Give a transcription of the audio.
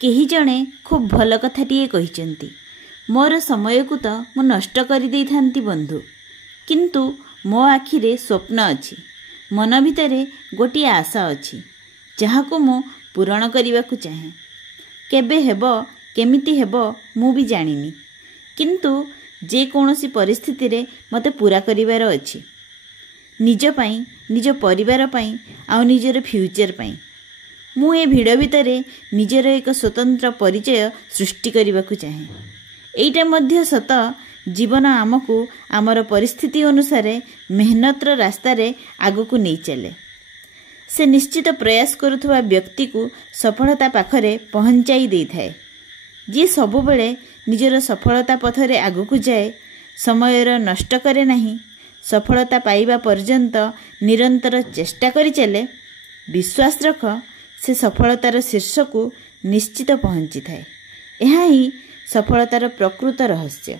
केही जणे खूब भल कथाटिए कहिचंती। मोर समयकू तो मु नष्ट करि देइथांती बंधु, किंतु मो आखिरे स्वप्न अछि, मन भितरे गोटिए आशा अछि जहाकू मु पूरण करबाकू चाहे। केबे हेबो केमिति हेबो मु भी जानिनी, किंतु जे कोनोसी परिस्थिति रे मते पूरा करिवार अछि, निज पई, निज परिवार पई, आ निजर फ्यूचर पई। मु ए भिड़ भितरे निजर एक स्वतंत्र परिचय सृष्टि करबाकू चाहे। एइटा मध्य सत, जीवन आमको आमर परिस्थिति अनुसार मेहनतर रास्ता रे आगको नहीं चले। से निश्चित प्रयास करुवा व्यक्ति को सफलता पाखरे पहुंचाई दे थाए। जी सबु बेले निजर सफलता पथरे आगको जाए, समयर नष्ट करे नहीं, सफलता पाइबा पर्यंत निरंतर चेष्टा करि चले, विश्वास रख से सफलतार शीर्ष को निश्चित पहुंची थाए। यह ही सफलतार प्रकृत रहस्य।